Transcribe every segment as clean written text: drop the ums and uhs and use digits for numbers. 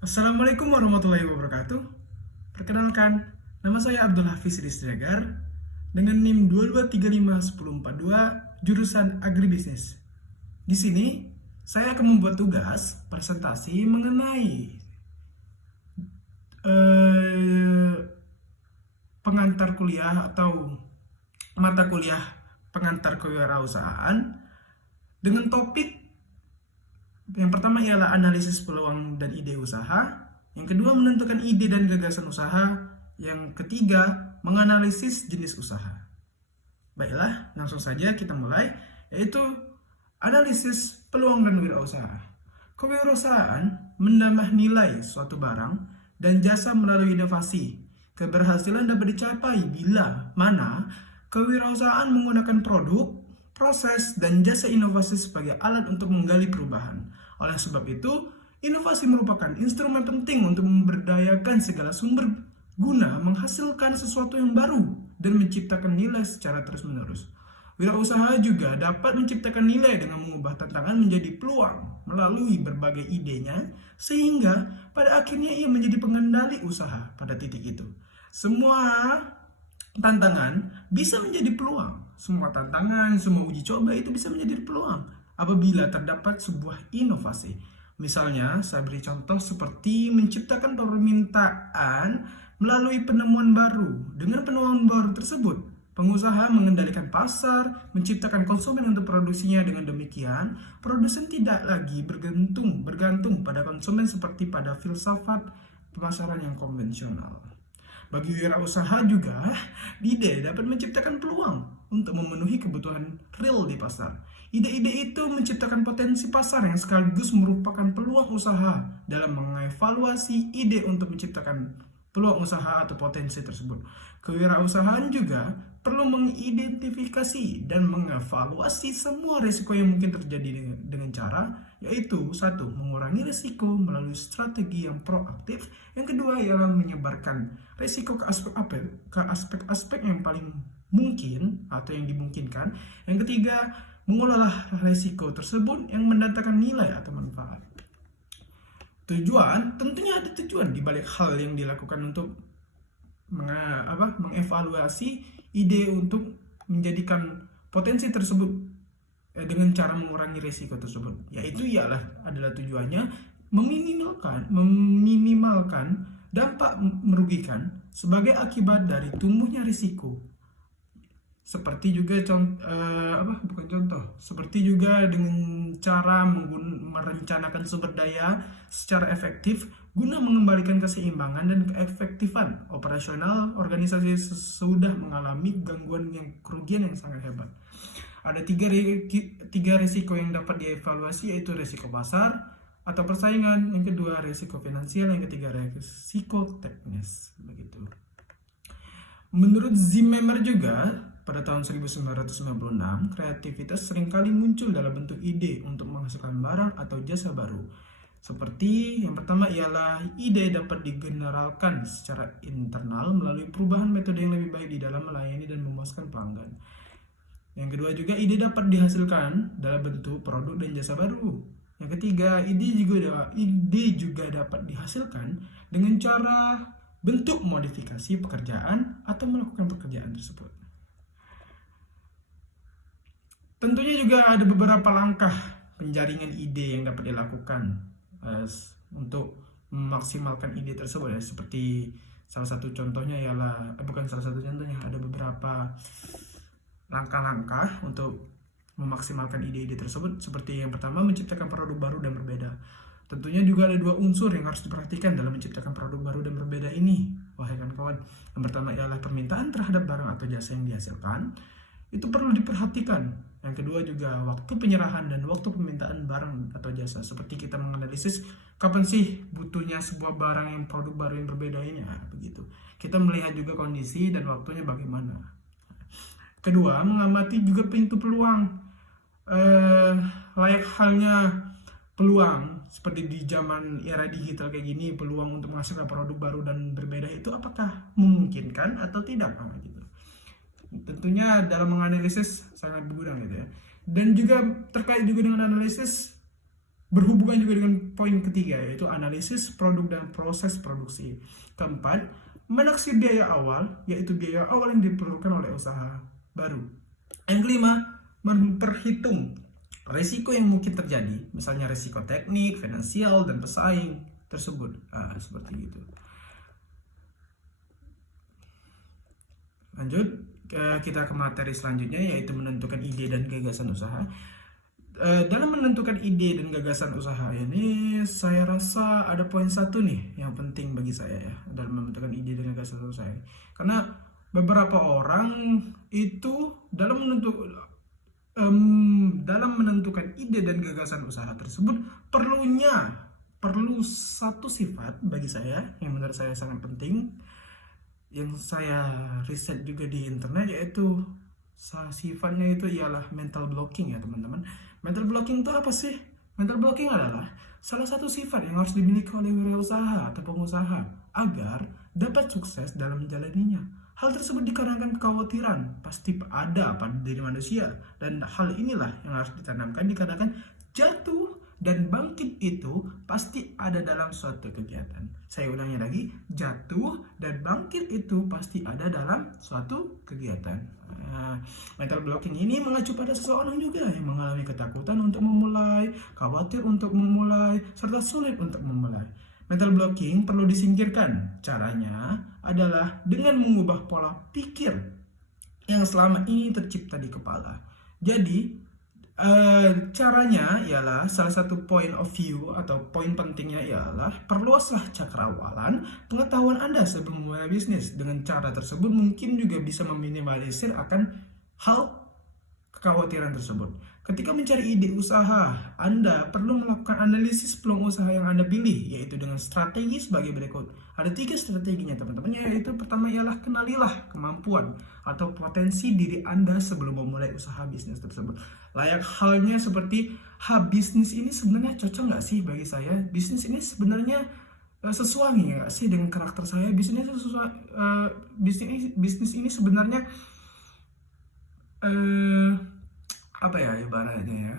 Assalamualaikum warahmatullahi wabarakatuh. Perkenalkan, nama saya Abdul Hafiz Rizdragar dengan NIM 2235142 jurusan Agribisnis. Di sini, saya akan membuat tugas presentasi mengenai eh, pengantar kuliah atau mata kuliah pengantar kewirausahaan dengan topik yang pertama ialah analisis peluang dan ide usaha. Yang kedua, menentukan ide dan gagasan usaha. Yang ketiga, menganalisis jenis usaha. Baiklah, langsung saja kita mulai, yaitu analisis peluang dan wirausaha. Kewirausahaan menambah nilai suatu barang dan jasa melalui inovasi. Keberhasilan dapat dicapai bila mana kewirausahaan menggunakan produk, proses, dan jasa inovasi sebagai alat untuk menggali perubahan. Oleh sebab itu, inovasi merupakan instrumen penting untuk memberdayakan segala sumber guna menghasilkan sesuatu yang baru dan menciptakan nilai secara terus-menerus. Wirausaha juga dapat menciptakan nilai dengan mengubah tantangan menjadi peluang melalui berbagai idenya, sehingga pada akhirnya ia menjadi pengendali usaha pada titik itu. Semua tantangan bisa menjadi peluang. Semua tantangan, semua uji coba itu bisa menjadi peluang apabila terdapat sebuah inovasi. Misalnya, saya beri contoh seperti menciptakan permintaan melalui penemuan baru. Dengan penemuan baru tersebut, pengusaha mengendalikan pasar, menciptakan konsumen untuk produksinya. Dengan demikian, produsen tidak lagi bergantung pada konsumen seperti pada filsafat pemasaran yang konvensional. Bagi wirausaha juga, ide dapat menciptakan peluang untuk memenuhi kebutuhan real di pasar. Ide-ide itu menciptakan potensi pasar yang sekaligus merupakan peluang usaha dalam mengevaluasi ide untuk menciptakan peluang usaha atau potensi tersebut. Kewirausahaan juga perlu mengidentifikasi dan mengevaluasi semua risiko yang mungkin terjadi dengan cara, yaitu satu, mengurangi risiko melalui strategi yang proaktif. Yang kedua ialah menyebarkan risiko ke aspek-aspek yang paling mungkin atau yang dimungkinkan. Yang ketiga, mengolah risiko tersebut yang mendatangkan nilai atau manfaat. Tentunya ada tujuan di balik hal yang dilakukan untuk mengevaluasi ide untuk menjadikan potensi tersebut dengan cara mengurangi risiko tersebut, yaitu adalah tujuannya meminimalkan dampak merugikan sebagai akibat dari tumbuhnya risiko. Seperti juga seperti juga dengan cara merencanakan sumber daya secara efektif guna mengembalikan keseimbangan dan keefektifan operasional organisasi sesudah mengalami kerugian yang sangat hebat. Ada tiga risiko yang dapat dievaluasi, yaitu risiko pasar atau persaingan, yang kedua risiko finansial, yang ketiga risiko teknis. Begitu. Menurut Zimmer juga, pada tahun 1996, kreativitas seringkali muncul dalam bentuk ide untuk menghasilkan barang atau jasa baru. Seperti yang pertama ialah ide dapat digeneralkan secara internal melalui perubahan metode yang lebih baik di dalam melayani dan memuaskan pelanggan. Yang kedua juga, ide dapat dihasilkan dalam bentuk produk dan jasa baru. Yang ketiga, ide juga dapat dihasilkan dengan cara bentuk modifikasi pekerjaan atau melakukan pekerjaan tersebut. Tentunya juga ada beberapa langkah penjaringan ide yang dapat dilakukan untuk memaksimalkan ide tersebut, ya. Seperti salah satu contohnya ada beberapa langkah-langkah untuk memaksimalkan ide-ide tersebut. Seperti yang pertama, menciptakan produk baru dan berbeda. Tentunya juga ada dua unsur yang harus diperhatikan dalam menciptakan produk baru dan berbeda ini, wahai kawan-kawan. Yang pertama ialah permintaan terhadap barang atau jasa yang dihasilkan. Itu perlu diperhatikan. Yang kedua juga waktu penyerahan dan waktu permintaan barang atau jasa. Seperti kita menganalisis kapan sih butuhnya sebuah barang yang produk baru yang berbeda ini. Begitu. Kita melihat juga kondisi dan waktunya bagaimana. Kedua, mengamati juga pintu peluang. Layak halnya peluang seperti di zaman era digital kayak gini, peluang untuk menghasilkan produk baru dan berbeda itu apakah memungkinkan atau tidak, gitu. Tentunya dalam menganalisis sangat berguna, gitu ya. Dan juga terkait juga dengan analisis, berhubungan juga dengan poin ketiga, yaitu analisis produk dan proses produksi. Keempat, menaksir biaya awal, yaitu biaya awal yang diperlukan oleh usaha baru. Yang kelima, memperhitung risiko yang mungkin terjadi, misalnya risiko teknik, finansial, dan pesaing tersebut. Seperti itu. Lanjut, kita ke materi selanjutnya, yaitu menentukan ide dan gagasan usaha. Dalam menentukan ide dan gagasan usaha ini, saya rasa ada poin satu nih yang penting bagi saya ya, dalam menentukan ide dan gagasan usaha ini. Karena beberapa orang itu dalam menentukan ide dan gagasan usaha tersebut perlu satu sifat bagi saya yang menurut saya sangat penting, yang saya riset juga di internet, yaitu sifatnya itu ialah mental blocking ya teman-teman. Mental blocking itu apa sih? Mental blocking adalah salah satu sifat yang harus dimiliki oleh wirausaha atau pengusaha agar dapat sukses dalam menjalaninya. Hal tersebut dikarenakan kekhawatiran pasti ada pada diri manusia, dan hal inilah yang harus ditanamkan dikarenakan jatuh dan bangkit itu pasti ada dalam suatu kegiatan. Saya ulangi lagi, jatuh dan bangkit itu pasti ada dalam suatu kegiatan. Mental blocking ini mengacu pada seseorang juga yang mengalami ketakutan untuk memulai, khawatir untuk memulai, serta sulit untuk memulai. Mental blocking perlu disingkirkan. Caranya adalah dengan mengubah pola pikir yang selama ini tercipta di kepala. Jadi, caranya ialah salah satu point of view atau poin pentingnya ialah perluaslah cakrawala pengetahuan Anda sebelum memulai bisnis. Dengan cara tersebut mungkin juga bisa meminimalisir akan hal kekhawatiran tersebut. Ketika mencari ide usaha, Anda perlu melakukan analisis peluang usaha yang Anda pilih, yaitu dengan strategi sebagai berikut. Ada 3 strateginya teman-teman, yaitu pertama ialah kenalilah kemampuan atau potensi diri Anda sebelum memulai usaha bisnis tersebut. Layak halnya seperti, bisnis ini sebenarnya cocok nggak sih bagi saya? Bisnis ini sebenarnya sesuai nggak sih dengan karakter saya? Bisnis ini sebenarnya apa ya ibaratnya ya,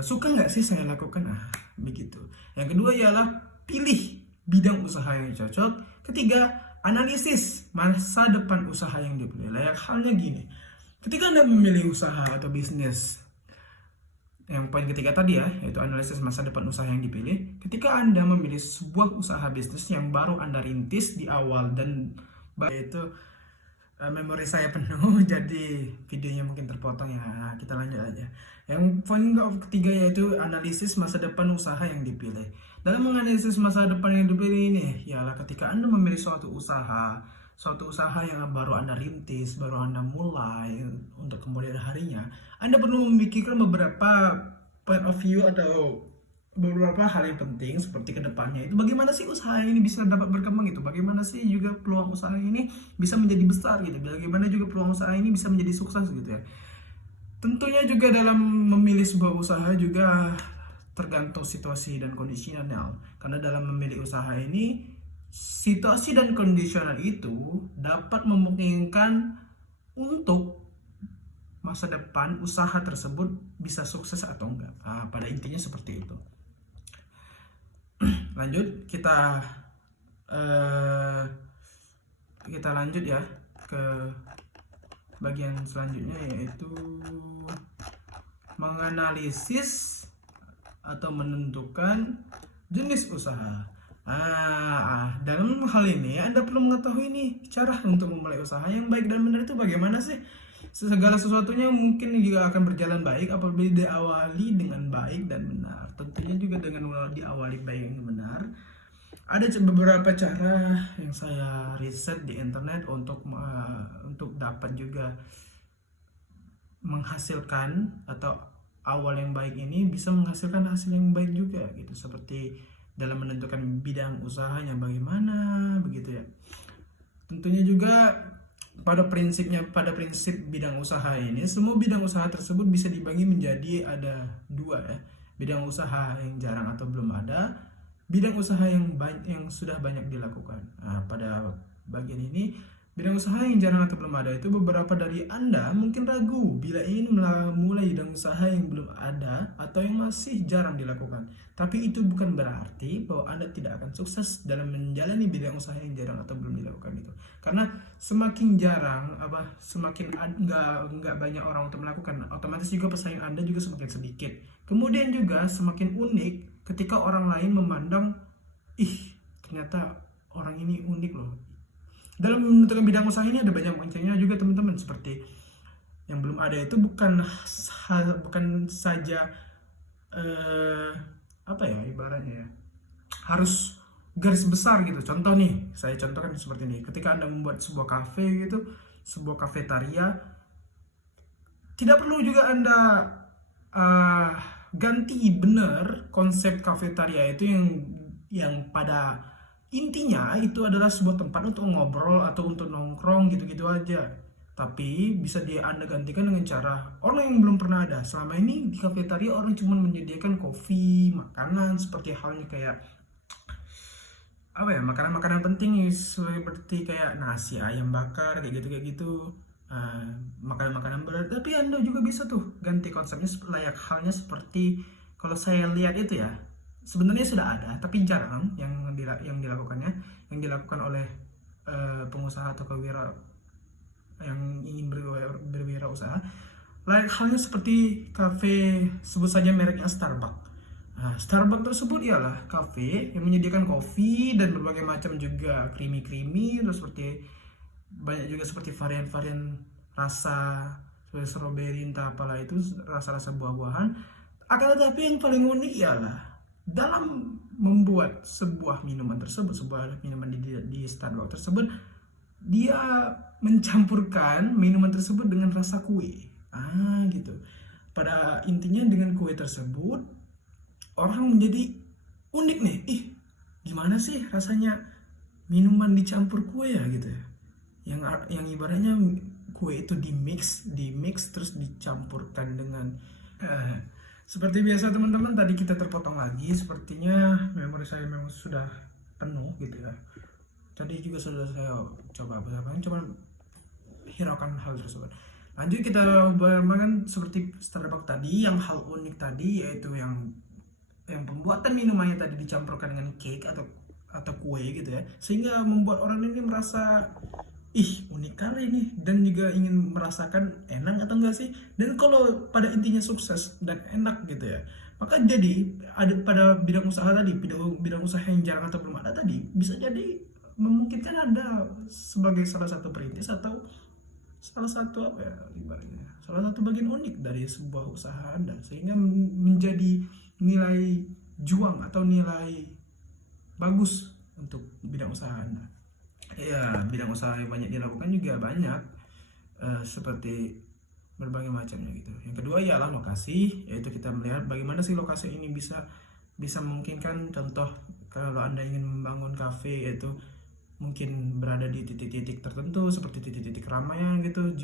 suka nggak sih saya lakukan? Begitu. Yang kedua ialah pilih bidang usaha yang cocok. Ketiga, analisis masa depan usaha yang dipilih. Layak halnya gini, ketika Anda memilih usaha atau bisnis, yang poin ketiga tadi ya, yaitu analisis masa depan usaha yang dipilih. Ketika Anda memilih sebuah usaha bisnis yang baru Anda rintis di awal dan itu memori saya penuh jadi videonya mungkin terpotong ya. Kita lanjut aja. Yang poin ketiga yaitu analisis masa depan usaha yang dipilih. Dalam menganalisis masa depan yang dipilih ini ialah ketika Anda memilih suatu usaha yang baru Anda rintis, baru Anda mulai untuk kemudian harinya, Anda perlu memikirkan beberapa point of view atau beberapa hal yang penting seperti kedepannya itu bagaimana sih usaha ini bisa dapat berkembang gitu, bagaimana sih juga peluang usaha ini bisa menjadi besar gitu, bagaimana juga peluang usaha ini bisa menjadi sukses gitu ya. Tentunya juga dalam memilih sebuah usaha juga tergantung situasi dan kondisional, karena dalam memilih usaha ini situasi dan kondisional itu dapat memungkinkan untuk masa depan usaha tersebut bisa sukses atau enggak. Pada intinya seperti itu. Lanjut, kita lanjut ya ke bagian selanjutnya, yaitu menganalisis atau menentukan jenis usaha. Dalam hal ini Anda perlu mengetahui nih cara untuk memulai usaha yang baik dan benar itu bagaimana sih. Segala sesuatunya mungkin juga akan berjalan baik apabila diawali dengan baik dan benar. Tentunya juga dengan diawali baik dan benar. Ada beberapa cara yang saya riset di internet untuk dapat juga menghasilkan, atau awal yang baik ini bisa menghasilkan hasil yang baik juga gitu, seperti dalam menentukan bidang usahanya bagaimana begitu ya. Tentunya juga pada prinsip bidang usaha ini, semua bidang usaha tersebut bisa dibagi menjadi ada 2 ya. Bidang usaha yang jarang atau belum ada, bidang usaha yang sudah banyak dilakukan. Pada bagian ini Bidang usaha yang jarang atau belum ada itu beberapa dari Anda mungkin ragu bila ingin mulai bidang usaha yang belum ada atau yang masih jarang dilakukan. Tapi itu bukan berarti bahwa Anda tidak akan sukses dalam menjalani bidang usaha yang jarang atau belum dilakukan itu. Karena semakin jarang, semakin nggak banyak orang untuk melakukan, otomatis juga pesaing Anda juga semakin sedikit. Kemudian juga semakin unik ketika orang lain memandang, ih ternyata orang ini unik loh. Dalam menentukan bidang usaha ini ada banyak kuncinya juga teman-teman, seperti yang belum ada itu bukan saja ibaratnya ya, harus garis besar gitu. Contoh nih, saya contohkan seperti ini. Ketika Anda membuat sebuah kafe gitu, sebuah kafetaria, tidak perlu juga Anda ganti benar konsep kafetaria itu yang pada intinya itu adalah sebuah tempat untuk ngobrol atau untuk nongkrong gitu-gitu aja. Tapi bisa Anda gantikan dengan cara orang yang belum pernah ada. Selama ini di kafetaria orang cuma menyediakan kopi, makanan seperti halnya kayak makanan-makanan penting seperti kayak nasi ayam bakar kayak gitu makanan-makanan berat. Tapi Anda juga bisa tuh ganti konsepnya layak halnya seperti kalau saya lihat itu ya, sebenarnya sudah ada tapi jarang yang dilakukan oleh pengusaha atau yang ingin berwirausaha. Lain halnya seperti kafe, sebut saja mereknya Starbucks. Nah, Starbucks tersebut ialah kafe yang menyediakan kopi dan berbagai macam juga creamy terus seperti banyak juga seperti varian-varian rasa seperti strawberry entah apalah itu rasa-rasa buah-buahan. Akan tetapi yang paling unik ialah dalam membuat sebuah minuman di Starbucks tersebut, dia mencampurkan minuman tersebut dengan rasa kue. Gitu. Pada intinya dengan kue tersebut orang menjadi unik nih. Gimana sih rasanya minuman dicampur kue ya gitu ya. Yang ibaratnya kue itu di mix terus dicampurkan dengan seperti biasa teman-teman, tadi kita terpotong lagi. Sepertinya memori saya memang sudah penuh gitu ya. Tadi juga sudah saya coba hiraukan hal tersebut. Lanjut kita bermain seperti Starbucks tadi, yang hal unik tadi yaitu yang pembuatan minumannya tadi dicampurkan dengan cake atau kue gitu ya, sehingga membuat orang ini merasa unik kali ini dan juga ingin merasakan enak atau enggak sih. Dan kalau pada intinya sukses dan enak gitu ya, maka jadi ada pada bidang usaha tadi, bidang usaha yang jarang atau belum ada tadi, bisa jadi memungkinkan Anda sebagai salah satu perintis atau salah satu bagian unik dari sebuah usaha Anda, sehingga menjadi nilai juang atau nilai bagus untuk bidang usaha Anda. Ya, bidang usaha yang banyak dilakukan juga banyak seperti berbagai macamnya gitu. Yang kedua ialah lokasi, yaitu kita melihat bagaimana sih lokasi ini bisa memungkinkan. Contoh, kalau Anda ingin membangun kafe, yaitu mungkin berada di titik-titik tertentu seperti titik-titik keramaian gitu.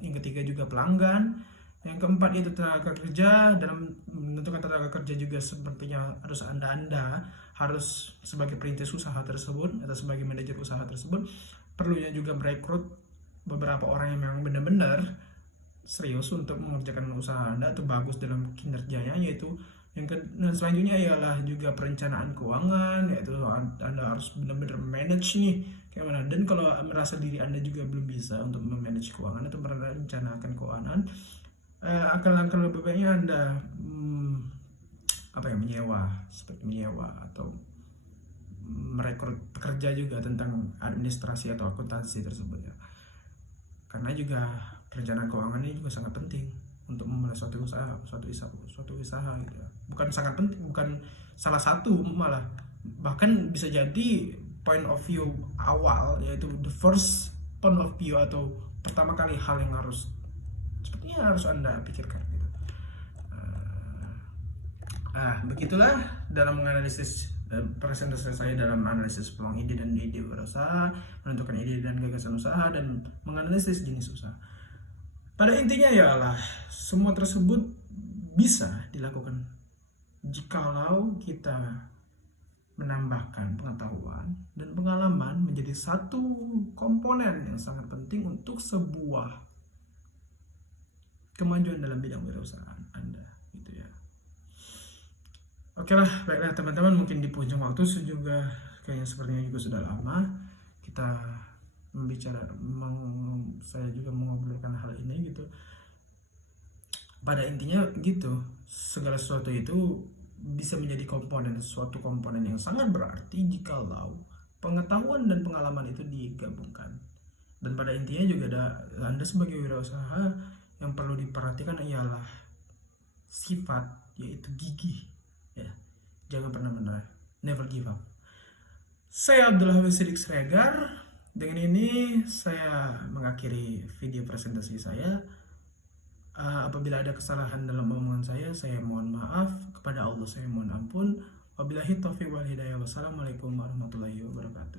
Yang ketiga juga pelanggan. Yang keempat itu tenaga kerja. Dalam menentukan tenaga kerja juga sepertinya harus Anda harus sebagai perintis usaha tersebut atau sebagai manajer usaha tersebut perlunya juga merekrut beberapa orang yang memang benar-benar serius untuk mengerjakan usaha Anda atau bagus dalam kinerjanya. Yaitu dan selanjutnya ialah juga perencanaan keuangan, yaitu Anda harus benar-benar manage nih kayak mana. Dan kalau merasa diri Anda juga belum bisa untuk memanage keuangan atau merencanakan keuangan, akal lebih baiknya Anda menyewa atau merekrut pekerja juga tentang administrasi atau akuntansi tersebut ya. Karena juga perencanaan keuangan ini juga sangat penting untuk memulai suatu usaha gitu ya. Bukan sangat penting, bukan salah satu, malah bahkan bisa jadi point of view awal, yaitu the first point of view atau pertama kali hal yang sepertinya harus Anda pikirkan gitu. Begitulah dalam menganalisis presentasi saya dalam analisis peluang ide dan ide berusaha, menentukan ide dan gagasan usaha, dan menganalisis jenis usaha. Pada intinya ialah semua tersebut bisa dilakukan jikalau kita menambah menambahkan pengetahuan dan pengalaman menjadi satu komponen yang sangat penting untuk sebuah kemajuan dalam bidang wirausahaan Anda, gitu ya. Oke lah, baiklah teman-teman, mungkin di penghujung waktu juga kayaknya sepertinya juga sudah lama kita saya juga mengobrolkan hal ini gitu. Pada intinya gitu, segala sesuatu itu bisa menjadi suatu komponen yang sangat berarti jikalau pengetahuan dan pengalaman itu digabungkan. Dan pada intinya juga Anda sebagai wirausaha yang perlu diperhatikan ialah sifat, yaitu gigih ya. Jangan pernah menyerah, never give up. Saya Abdullah Sidik Sregar. Dengan ini saya mengakhiri video presentasi saya. Apabila ada kesalahan dalam omongan saya mohon maaf. Kepada Allah saya mohon ampun. Wabillahi taufiq wal hidayah. Wassalamualaikum warahmatullahi wabarakatuh.